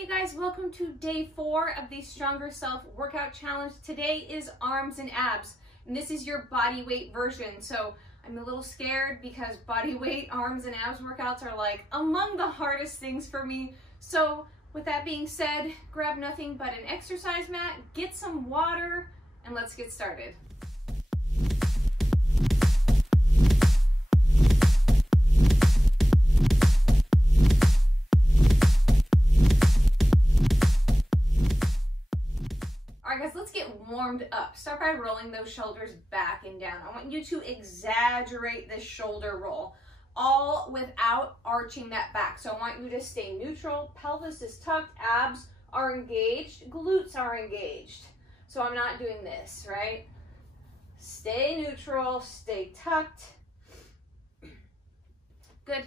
you guys, welcome to day 4 of the Stronger Self Workout Challenge. Today is arms and abs, and this is your body weight version. So I'm a little scared because body weight, arms and abs workouts are like among the hardest things for me. So with that being said, grab nothing but an exercise mat, get some water, and let's get started. Let's get warmed up. Start by rolling those shoulders back and down. I want you to exaggerate this shoulder roll, all without arching that back. So I want you to stay neutral. Pelvis is tucked, abs are engaged, glutes are engaged. So I'm not doing this, right? Stay neutral, stay tucked. Good.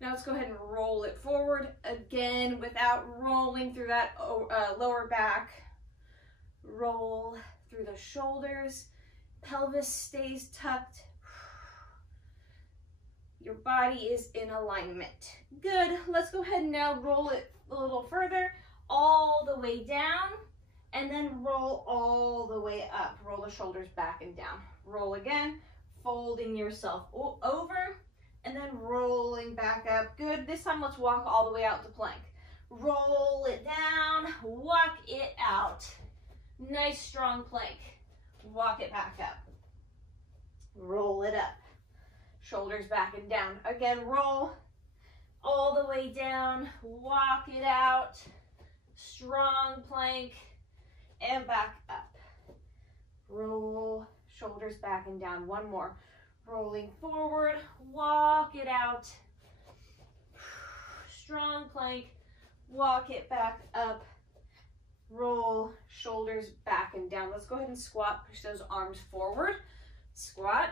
Now let's go ahead and roll it forward again without rolling through that lower back. Roll through the shoulders, pelvis stays tucked. Your body is in alignment. Good, let's go ahead and now roll it a little further, all the way down, and then roll all the way up. Roll the shoulders back and down. Roll again, folding yourself over, and then rolling back up. Good, this time let's walk all the way out to plank. Roll it down, walk it out. Nice strong plank. Walk it back up. Roll it up. Shoulders back and down. Again, roll all the way down. Walk it out. Strong plank. And back up. Roll. Shoulders back and down. One more. Rolling forward. Walk it out. Strong plank. Walk it back up. Roll, shoulders back and down. Let's go ahead and squat, push those arms forward. Squat,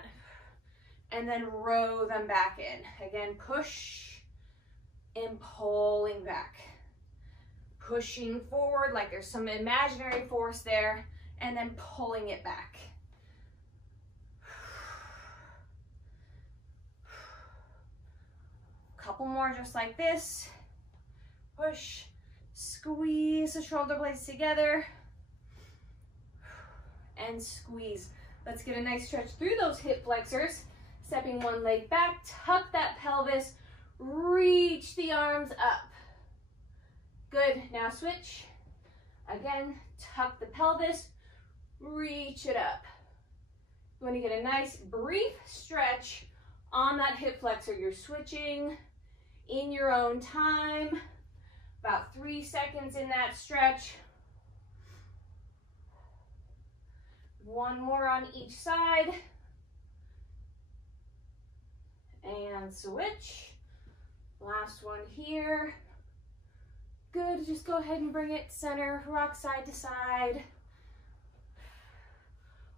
and then row them back in. Again, push and pulling back. Pushing forward like there's some imaginary force there, and then pulling it back. Couple more just like this. Push. Squeeze the shoulder blades together and squeeze. Let's get a nice stretch through those hip flexors. Stepping one leg back, tuck that pelvis, reach the arms up. Good, now switch. Again, tuck the pelvis, reach it up. You want to get a nice brief stretch on that hip flexor. You're switching in your own time. About 3 seconds in that stretch. One more on each side. And switch. Last one here. Good, just go ahead and bring it center, rock side to side.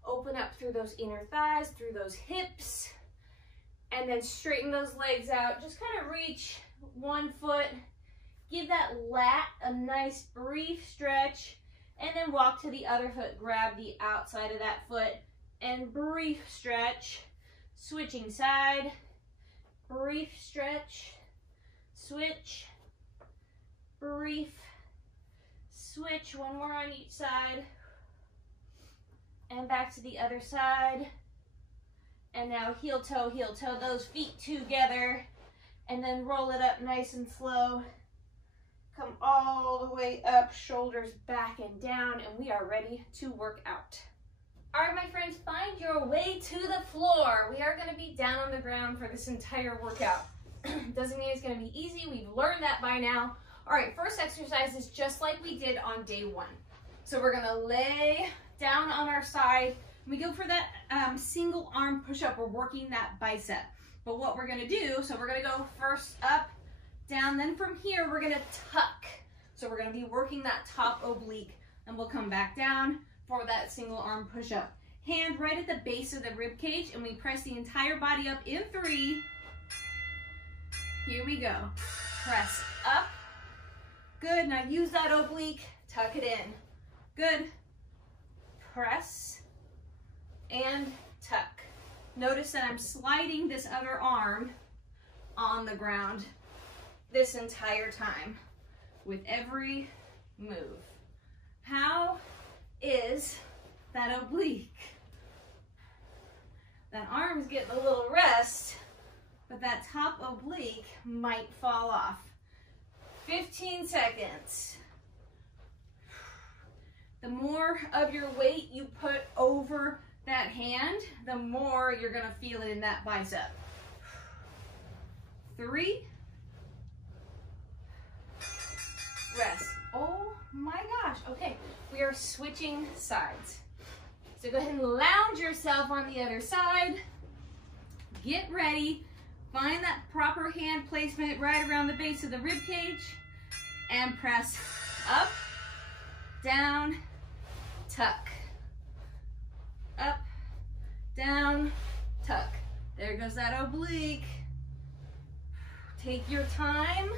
Open up through those inner thighs, through those hips. And then straighten those legs out. Just kind of reach one foot. Give that lat a nice brief stretch, and then walk to the other foot. Grab the outside of that foot and brief stretch. Switching side, brief stretch, switch, brief, switch. One more on each side, and back to the other side. And now heel toe, those feet together, and then roll it up nice and slow. Come all the way up, shoulders back and down, and we are ready to work out. All right, my friends, find your way to the floor. We are gonna be down on the ground for this entire workout. Doesn't mean it's gonna be easy. We've learned that by now. All right, first exercise is just like we did on day 1. So we're gonna lay down on our side. We go for that single arm push-up. We're working that bicep. But what we're gonna do, so we're gonna go first up, down, then from here we're gonna tuck. So we're gonna be working that top oblique, and we'll come back down for that single arm push-up. Hand right at the base of the rib cage, and we press the entire body up in 3. Here we go. Press up. Good, now use that oblique, tuck it in. Good. Press and tuck. Notice that I'm sliding this other arm on the ground this entire time. with every move. How is that oblique? That arm's getting a little rest, but that top oblique might fall off. 15 seconds. The more of your weight you put over that hand, the more you're gonna feel it in that bicep. 3. Rest. Oh my gosh. Okay, we are switching sides. So go ahead and lounge yourself on the other side. Get ready. Find that proper hand placement right around the base of the rib cage and press up, down, tuck. Up, down, tuck. There goes that oblique. Take your time.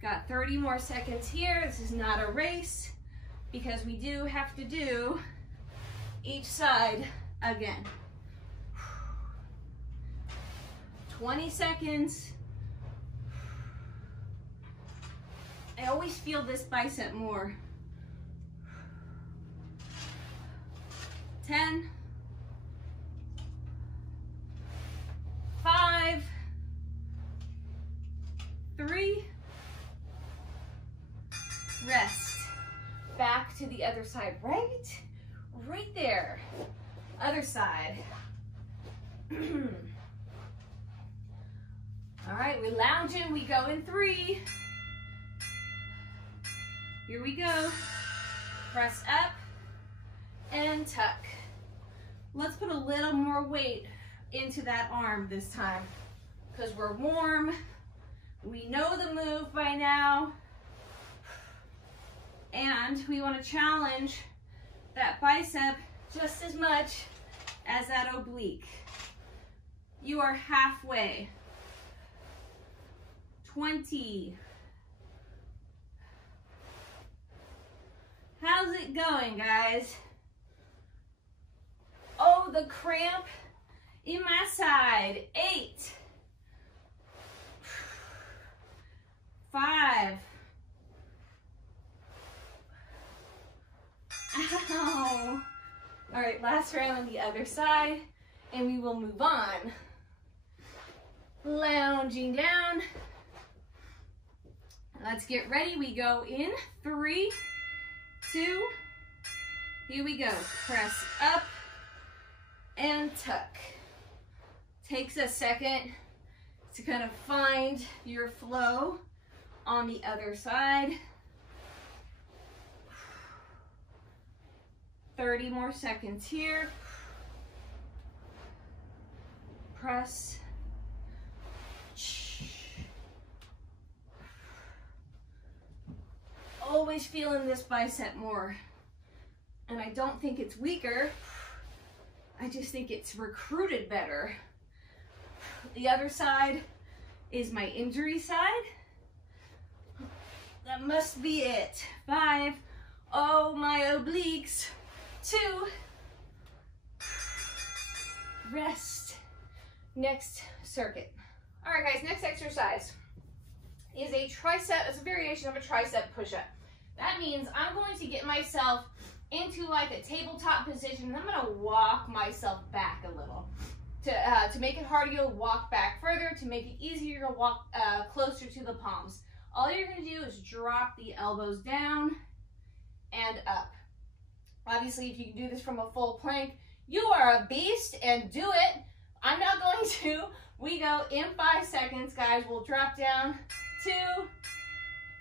Got 30 more seconds here. This is not a race because we do have to do each side again. 20 seconds. I always feel this bicep more. 10, 5, 3, rest. Back to the other side, right there. Other side. All right, we lounging, we go in 3. Here we go. Press up and tuck. Let's put a little more weight into that arm this time because we're warm. We know the move by now. And we want to challenge that bicep just as much as that oblique. You are halfway. 20. How's it going, guys? Oh, the cramp in my side. 8. 5. Ow. All right, last round on the other side, and we will move on. Lounging down. Let's get ready. We go in 3, 2, here we go. Press up and tuck. Takes a second to kind of find your flow on the other side. 30 more seconds here. Press. Always feeling this bicep more. And I don't think it's weaker. I just think it's recruited better. The other side is my injury side. That must be it. 5. Oh, my obliques. 2. Rest. Next circuit. All right, guys, next exercise is a tricep. It's a variation of a tricep push-up. That means I'm going to get myself into like a tabletop position, and I'm gonna walk myself back a little. To make it harder, you'll walk back further. To make it easier, you'll walk closer to the palms. All you're gonna do is drop the elbows down and up. Obviously, if you can do this from a full plank, you are a beast, and do it. I'm not going to. We go in 5 seconds, guys. We'll drop down, 2,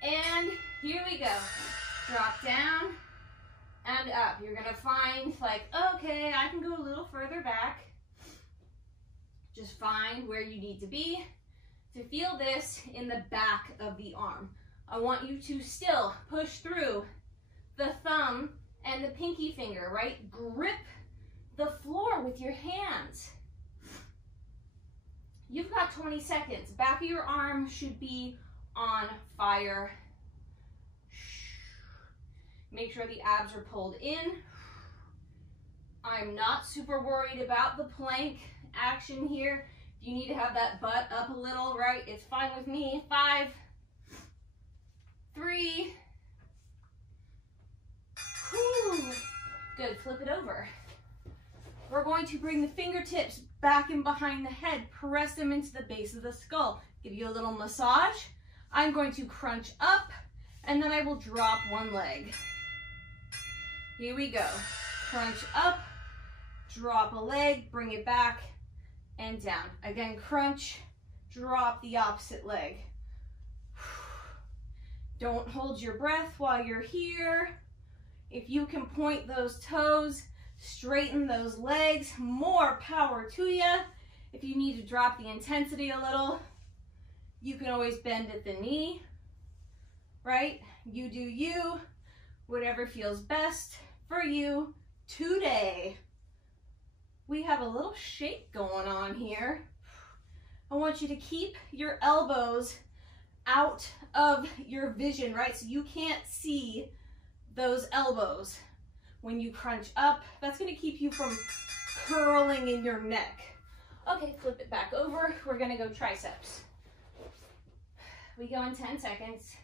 and here we go. Drop down and up. You're gonna find like, okay, I can go a little further back. Just find where you need to be to feel this in the back of the arm. I want you to still push through the thumb and the pinky finger, right? Grip the floor with your hands. You've got 20 seconds. Back of your arm should be on fire. Make sure the abs are pulled in. I'm not super worried about the plank action here. If you need to have that butt up a little, right? It's fine with me. 5, 3. Whew. Good, flip it over. We're going to bring the fingertips back and behind the head, press them into the base of the skull. Give you a little massage. I'm going to crunch up, and then I will drop one leg. Here we go. Crunch up, drop a leg, bring it back, and down. Again, crunch, drop the opposite leg. Don't hold your breath while you're here. If you can point those toes, straighten those legs, more power to you. If you need to drop the intensity a little, you can always bend at the knee, right? You do you, whatever feels best for you today. We have a little shake going on here. I want you to keep your elbows out of your vision, right? So you can't see those elbows. When you crunch up, that's going to keep you from curling in your neck. Okay, flip it back over. We're going to go triceps. We go in 10 seconds.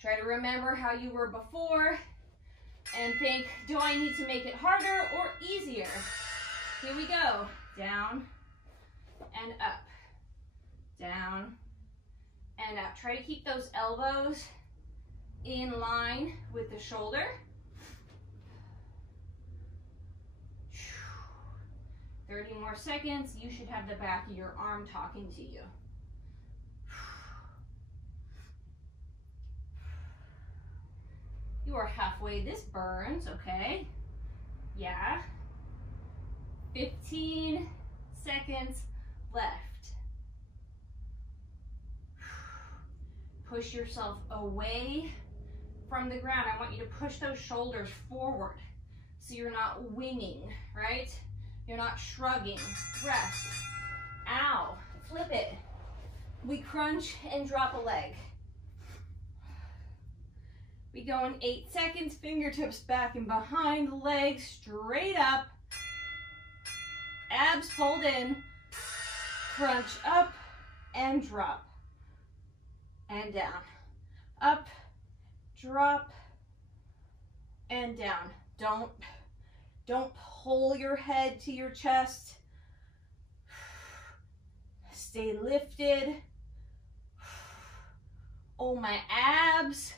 Try to remember how you were before and think, do I need to make it harder or easier? Here we go. Down and up. Down and up. Try to keep those elbows in line with the shoulder. 30 more seconds. You should have the back of your arm talking to you. You are halfway. This burns, okay? Yeah. 15 seconds left. Push yourself away from the ground. I want you to push those shoulders forward so you're not winging, right? You're not shrugging. Rest. Ow. Flip it. We crunch and drop a leg. We go in 8 seconds. Fingertips back and behind. Legs straight up. Abs pulled in. Crunch up and drop. And down. Up, drop, and down. Don't pull your head to your chest. Stay lifted. Oh, my abs.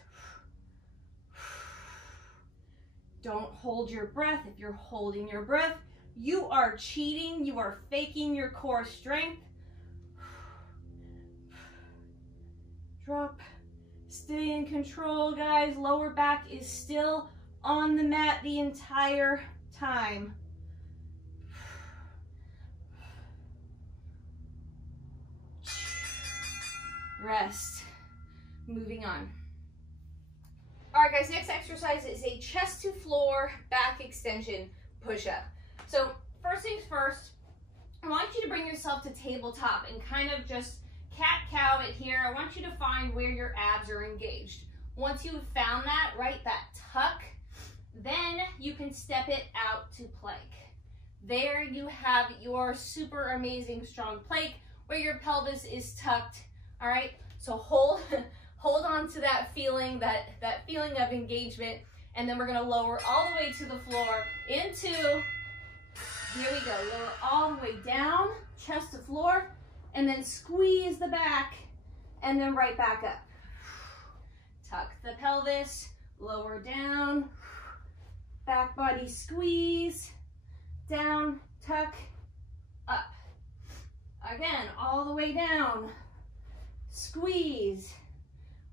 Don't hold your breath. If you're holding your breath, you are cheating. You are faking your core strength. Drop. Stay in control, guys. Lower back is still on the mat the entire time. Rest. Moving on. All right, guys, next exercise is a chest to floor back extension push-up. So first things first, I want you to bring yourself to tabletop and kind of just cat-cow it here. I want you to find where your abs are engaged. Once you've found that, right, that tuck, then you can step it out to plank. There you have your super amazing strong plank where your pelvis is tucked, all right? So hold on to that feeling, that feeling of engagement, and then we're gonna lower all the way to the floor into, here we go, lower all the way down, chest to floor, and then squeeze the back, and then right back up. Tuck the pelvis, lower down, back body squeeze, down, tuck, up. Again, all the way down, squeeze,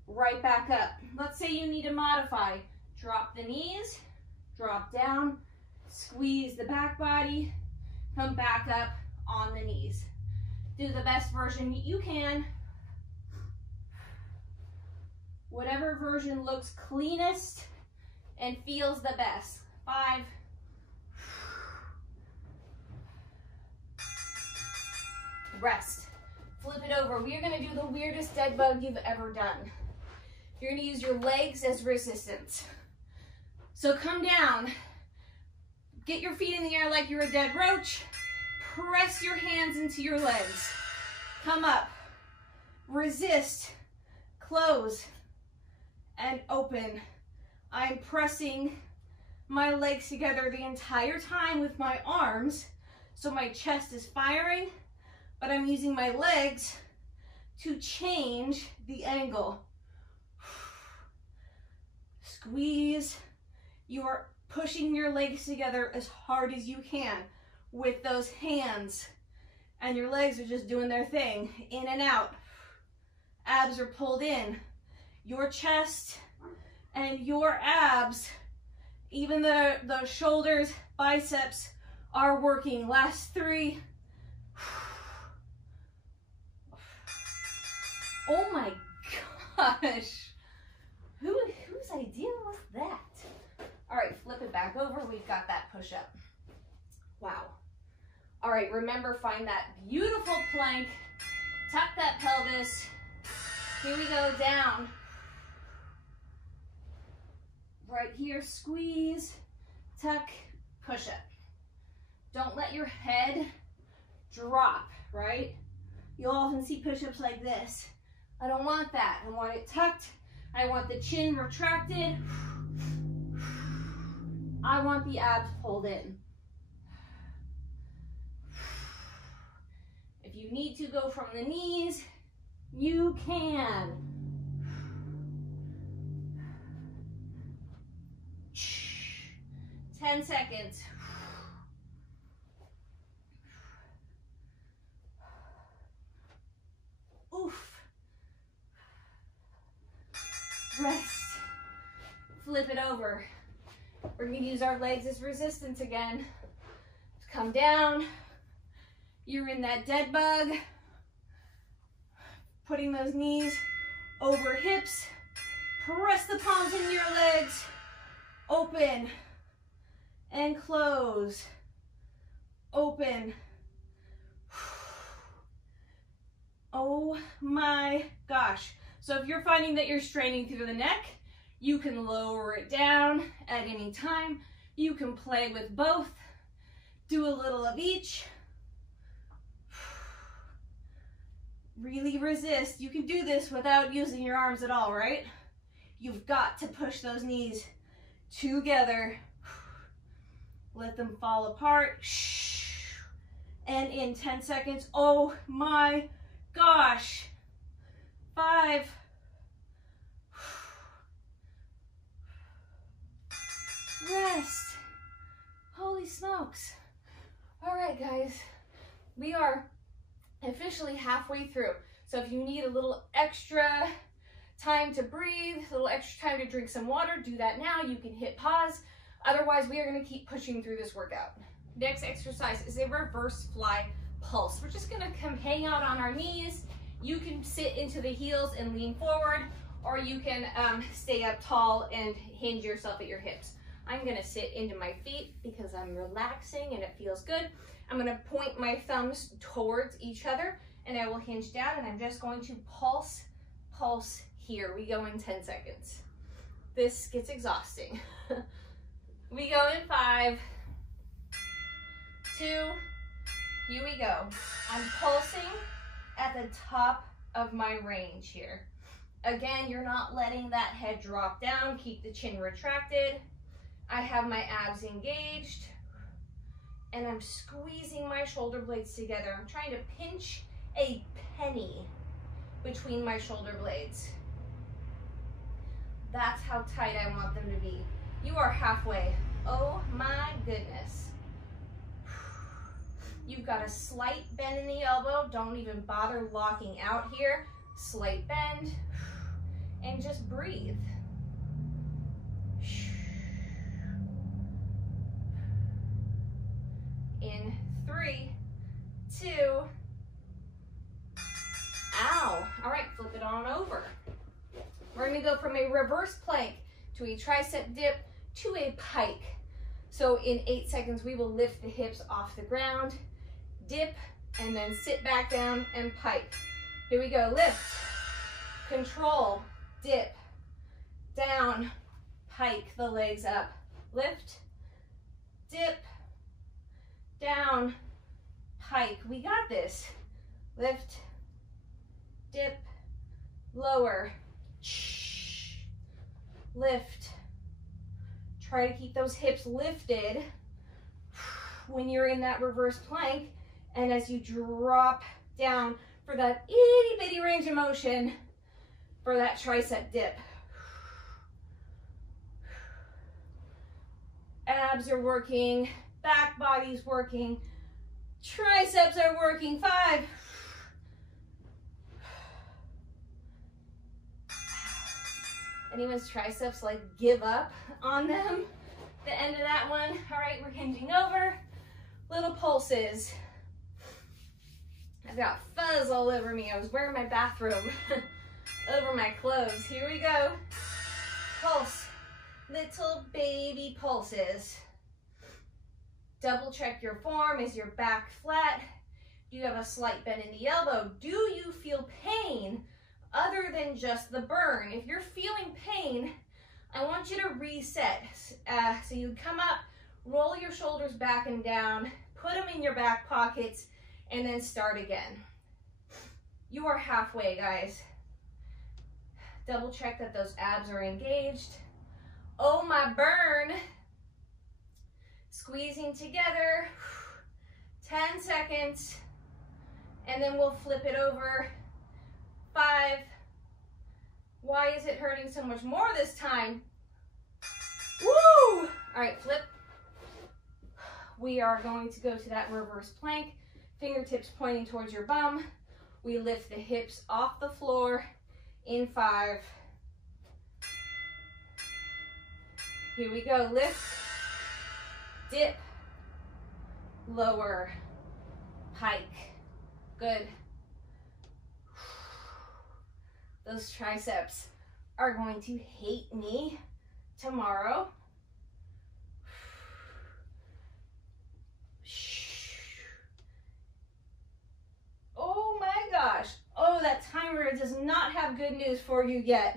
right back up. Let's say you need to modify. Drop the knees, drop down, squeeze the back body, come back up on the knees. Do the best version you can. Whatever version looks cleanest and feels the best. 5. Rest. Flip it over. We are going to do the weirdest dead bug you've ever done. You're going to use your legs as resistance. So come down. Get your feet in the air like you're a dead roach. Press your hands into your legs. Come up. Resist. Close. and open. I'm pressing my legs together the entire time with my arms, so my chest is firing, but I'm using my legs to change the angle. Squeeze. You are pushing your legs together as hard as you can with those hands, and your legs are just doing their thing, in and out. Abs are pulled in. Your chest and your abs, even the shoulders, biceps are working. Last 3. Oh my gosh. Whose idea was that? All right, flip it back over. We've got that push-up. Wow. All right, remember, find that beautiful plank. Tuck that pelvis. Here we go, down. Right here, squeeze, tuck, push up. Don't let your head drop, right? You'll often see push-ups like this. I don't want that. I want it tucked. I want the chin retracted. I want the abs pulled in. If you need to go from the knees, you can. 10 seconds. Oof. Rest. Flip it over. We're going to use our legs as resistance again. Come down. You're in that dead bug. Putting those knees over hips. Press the palms into your legs. Open and close. Open. Oh my gosh. So if you're finding that you're straining through the neck, you can lower it down at any time. You can play with both. Do a little of each. Really resist. You can do this without using your arms at all, right? You've got to push those knees together. Let them fall apart. And in 10 seconds, oh my gosh. 5. Rest. Holy smokes. All right, guys. We are officially halfway through. So if you need a little extra time to breathe, a little extra time to drink some water, do that now. You can hit pause. Otherwise, we are going to keep pushing through this workout. Next exercise is a reverse fly pulse. We're just going to come hang out on our knees. You can sit into the heels and lean forward, or you can stay up tall and hinge yourself at your hips. I'm going to sit into my feet because I'm relaxing and it feels good. I'm going to point my thumbs towards each other and I will hinge down, and I'm just going to pulse, pulse. Here we go in 10 seconds. This gets exhausting. We go in 5, 2, here we go. I'm pulsing at the top of my range here. Again, you're not letting that head drop down. Keep the chin retracted. I have my abs engaged and I'm squeezing my shoulder blades together. I'm trying to pinch a penny between my shoulder blades. That's how tight I want them to be. You are halfway. Oh my goodness. You've got a slight bend in the elbow. Don't even bother locking out here. Slight bend. And just breathe. In 3, 2. Ow. All right, flip it on over. We're going to go from a reverse plank to a tricep dip to a pike. So in 8 seconds, we will lift the hips off the ground, dip, and then sit back down and pike. Here we go. Lift, control, dip, down, pike the legs up. Lift, dip, down, pike. We got this. Lift, dip, lower. lift. Try to keep those hips lifted when you're in that reverse plank, and as you drop down for that itty bitty range of motion for that tricep dip. Abs are working, back body's working, triceps are working. 5. Anyone's triceps like give up on them? The end of that one. All right, we're hinging over. Little pulses. I've got fuzz all over me. I was wearing my bathrobe over my clothes. Here we go. Pulse. Little baby pulses. Double check your form. Is your back flat? Do you have a slight bend in the elbow? Do you feel pain other than just the burn? If you're feeling pain, I want you to reset. So you come up, roll your shoulders back and down, put them in your back pockets, and then start again. You are halfway, guys. Double check that those abs are engaged. Oh, my burn. Squeezing together. 10 seconds. And then we'll flip it over. 5. Why is it hurting so much more this time? Woo! All right, flip. We are going to go to that reverse plank. Fingertips pointing towards your bum. We lift the hips off the floor in 5. Here we go. Lift, dip, lower, pike. Good. Those triceps are going to hate me tomorrow. Oh my gosh. Oh, that timer does not have good news for you yet.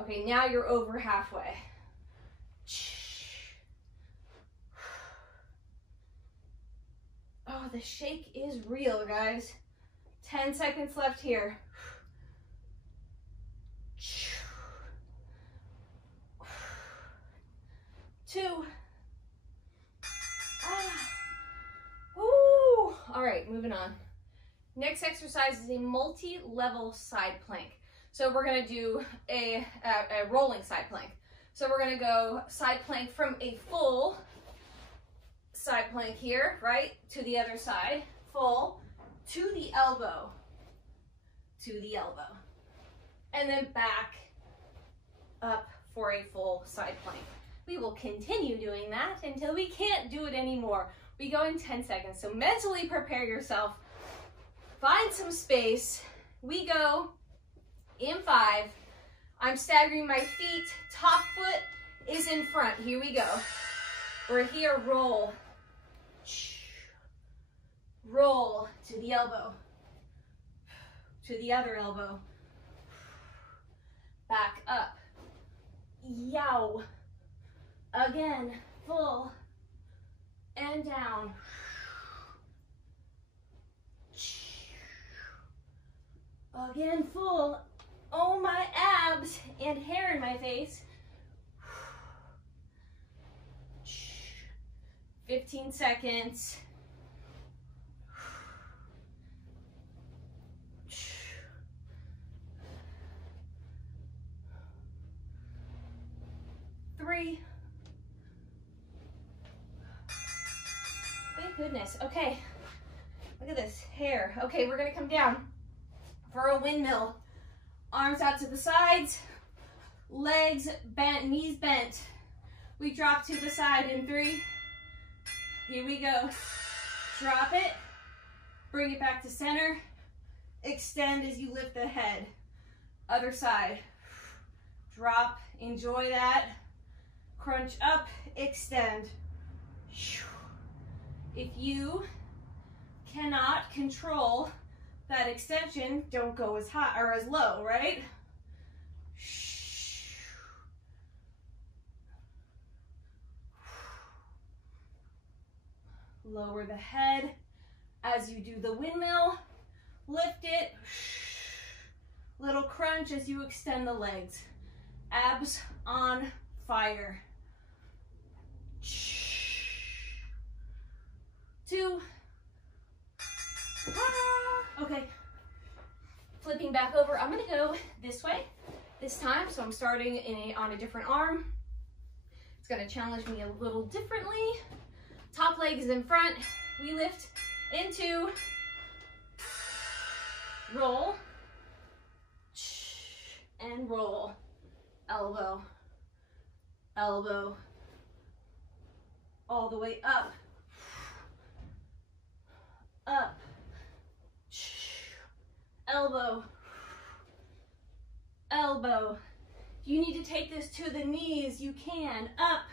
Okay, now you're over halfway. Oh, the shake is real, guys. 10 seconds left here. 2. Woo. All right, moving on. Next exercise is a multi-level side plank. So we're gonna do a rolling side plank. So we're gonna go side plank from a full side plank here, right, to the other side, full, to the elbow, and then back up for a full side plank. We will continue doing that until we can't do it anymore. We go in 10 seconds, so mentally prepare yourself, find some space. We go in 5. I'm staggering my feet, top foot is in front. Here we go. We're here, roll. Roll to the elbow, to the other elbow, back up, yow, again, full, and down, again, full. Oh, my abs and hair in my face. 15 seconds. 3. Thank goodness. Okay, look at this hair. Okay, we're gonna come down for a windmill. Arms out to the sides, legs bent, knees bent. We drop to the side in 3. Here we go. Drop it, bring it back to center, extend as you lift the head. Other side. Drop, enjoy that. Crunch up, extend. If you cannot control that extension, don't go as high or as low, right? Lower the head as you do the windmill. Lift it. Little crunch as you extend the legs. Abs on fire. 2. Okay. Flipping back over. I'm gonna go this way this time, so I'm starting on a different arm. It's gonna challenge me a little differently. Top leg is in front. We lift into roll and roll. Elbow, elbow, all the way up, up, elbow, elbow. If you need to take this to the knees, you can. Up,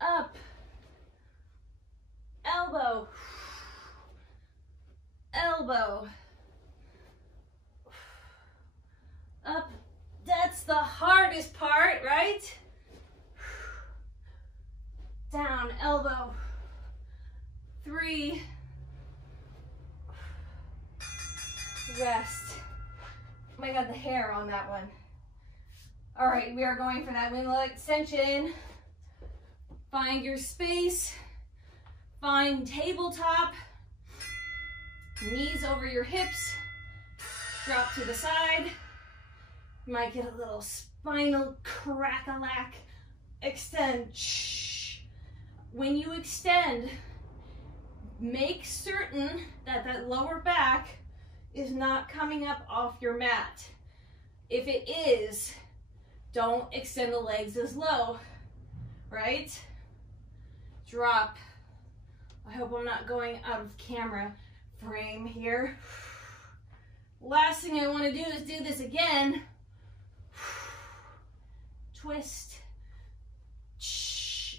up, elbow, elbow, up. That's the hardest part, right? Down, elbow. 3. Rest. Oh my God, the hair on that one. All right, we are going for that windmill extension. Find your space. Find tabletop. Knees over your hips. Drop to the side. You might get a little spinal crack-a-lack. Extend. When you extend, make certain that that lower back is not coming up off your mat. If it is, don't extend the legs as low, right? Drop. I hope I'm not going out of camera frame here. Last thing I want to do is do this again. Twist,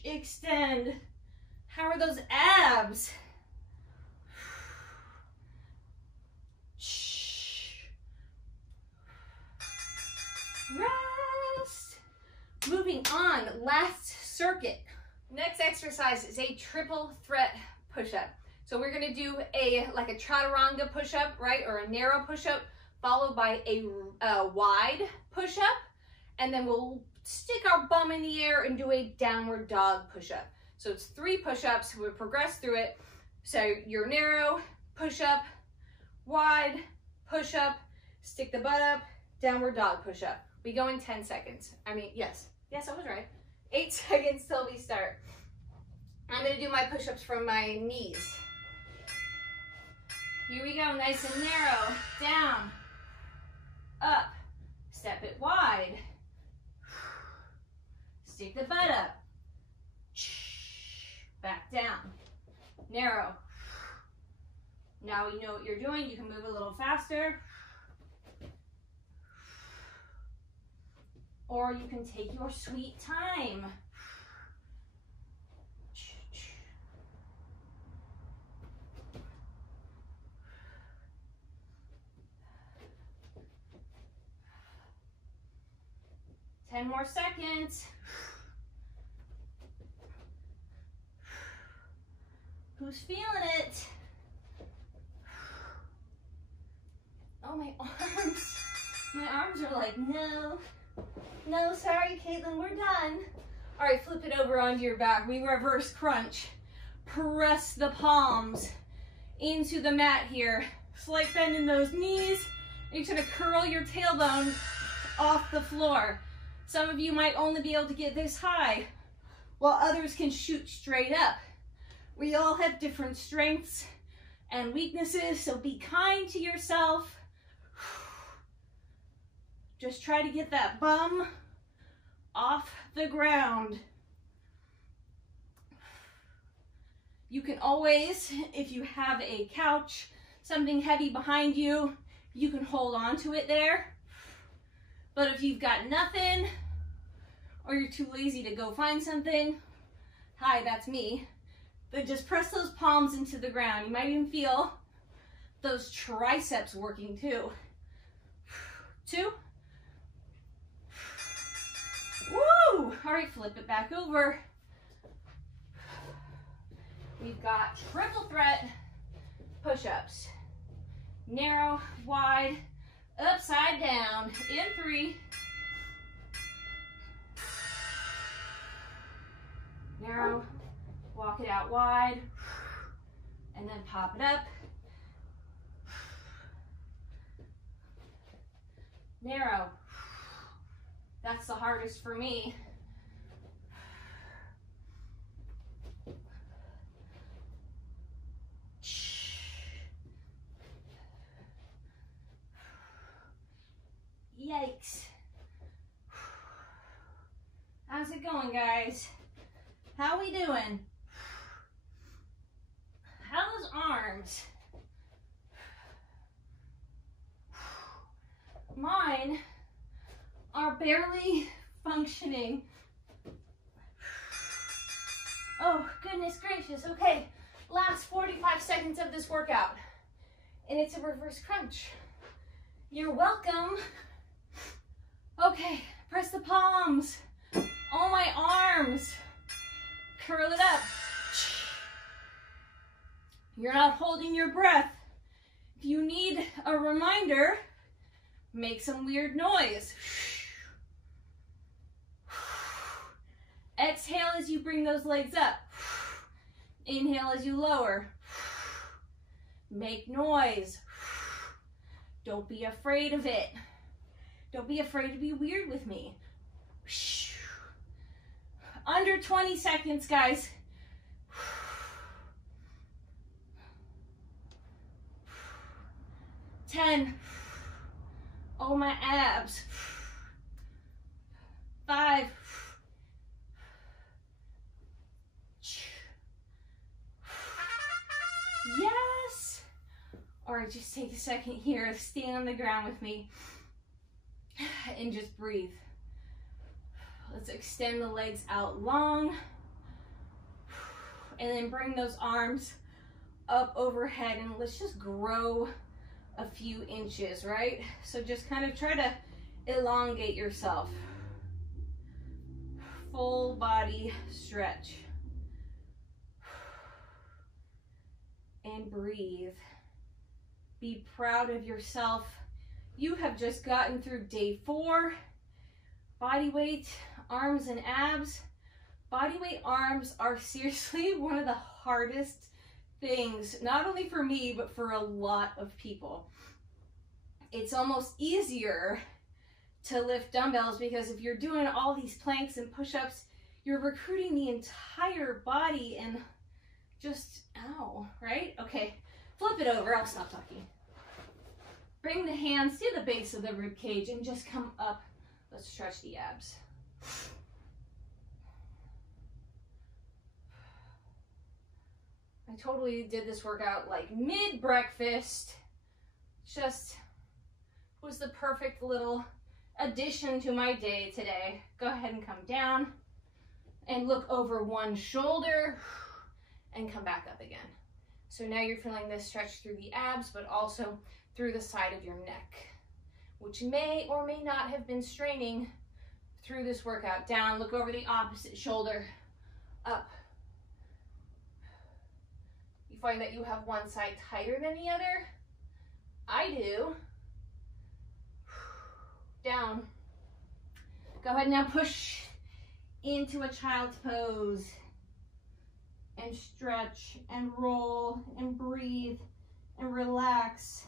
extend. How are those abs? Rest. Moving on, last circuit. Next exercise is a triple threat push-up. So we're gonna do like a chaturanga push-up, right? Or a narrow push-up, followed by a wide push-up. And then we'll stick our bum in the air and do a downward dog push-up. So it's 3 push-ups. We'll progress through it. So your narrow push-up, wide push-up, stick the butt up, downward dog push-up. We go in 10 seconds. Yes, I was right. 8 seconds till we start. I'm gonna do my push-ups from my knees. Here we go, nice and narrow. Down, up, step it wide. Stick the butt up. Back down. Narrow. Now you know what you're doing. You can move a little faster. Or you can take your sweet time. Ten more seconds. Who's feeling it? Oh, my arms. My arms are like, no. No, sorry, Caitlin, we're done. All right, flip it over onto your back. We reverse crunch. Press the palms into the mat here. Slight bend in those knees. And you're gonna curl your tailbone off the floor. Some of you might only be able to get this high, while others can shoot straight up. We all have different strengths and weaknesses, so be kind to yourself. Just try to get that bum off the ground. You can always, if you have a couch, something heavy behind you, you can hold on to it there. But if you've got nothing, or you're too lazy to go find something, hi, that's me, then just press those palms into the ground. You might even feel those triceps working too. 2. Woo! All right, flip it back over. We've got triple threat push-ups. Narrow, wide, upside down, in 3. Narrow, walk it out wide, and then pop it up. Narrow. That's the hardest for me. Yikes. How's it going, guys? How we doing? How's arms? Mine are barely functioning. Oh, goodness gracious. Okay, last 45 seconds of this workout. And it's a reverse crunch. You're welcome. Okay, press the palms. Oh, my arms. Curl it up. You're not holding your breath. If you need a reminder, make some weird noise. Exhale as you bring those legs up. Inhale as you lower. Make noise. Don't be afraid of it. Don't be afraid to be weird with me. Under 20 seconds, guys. 10. Oh, my abs. 5. Yes. All right, just take a second here. Stay on the ground with me and just breathe. Let's extend the legs out long and then bring those arms up overhead, and let's just grow a few inches, right? So just kind of try to elongate yourself. Full body stretch. And breathe. Be proud of yourself. You have just gotten through day 4. Body weight, arms and abs. Body weight arms are seriously one of the hardest things, not only for me, but for a lot of people. It's almost easier to lift dumbbells because if you're doing all these planks and push-ups, you're recruiting the entire body and just, ow, right? Okay, flip it over, I'll stop talking. Bring the hands to the base of the rib cage and just come up. Let's stretch the abs. I totally did this workout like mid-breakfast. Just was the perfect little addition to my day today. Go ahead and come down and look over one shoulder and come back up again. So now you're feeling this stretch through the abs, but also through the side of your neck, which may or may not have been straining through this workout. Down, look over the opposite shoulder, up. You find that you have one side tighter than the other? I do. Down. Go ahead now, push into a child's pose and stretch and roll and breathe and relax.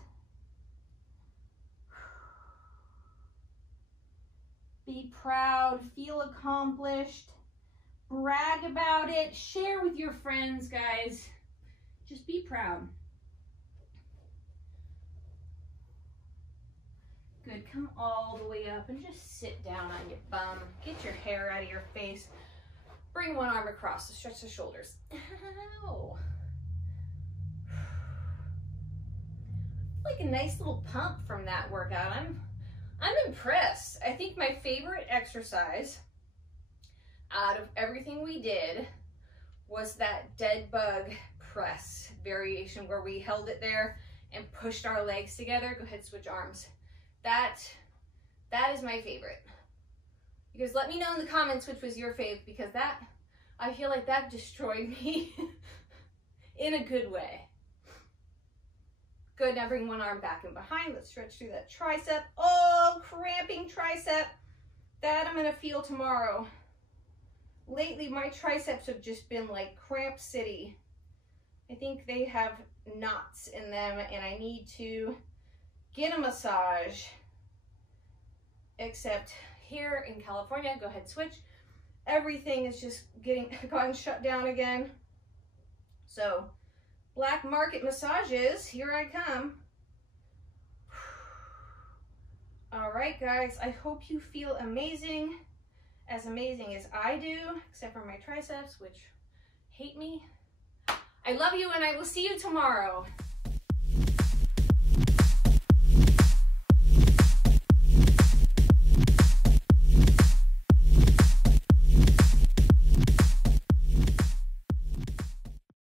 Be proud, feel accomplished, brag about it, share with your friends, guys. Just be proud. Good, come all the way up and just sit down on your bum. Get your hair out of your face. Bring one arm across to stretch the shoulders. Ow. Like a nice little pump from that workout. I'm impressed. I think my favorite exercise out of everything we did was that dead bug press variation where we held it there and pushed our legs together. Go ahead, switch arms. That is my favorite. You guys let me know in the comments which was your fave, because that, I feel like that destroyed me in a good way. Good, now bring one arm back and behind. Let's stretch through that tricep. Oh, cramping tricep. That I'm gonna feel tomorrow. Lately, my triceps have just been like cramp city. I think they have knots in them and I need to get a massage. Except here in California, go ahead, switch. Everything is just gotten shut down again. So, black market massages, here I come. All right, guys, I hope you feel amazing as I do, except for my triceps, which hate me. I love you, and I will see you tomorrow.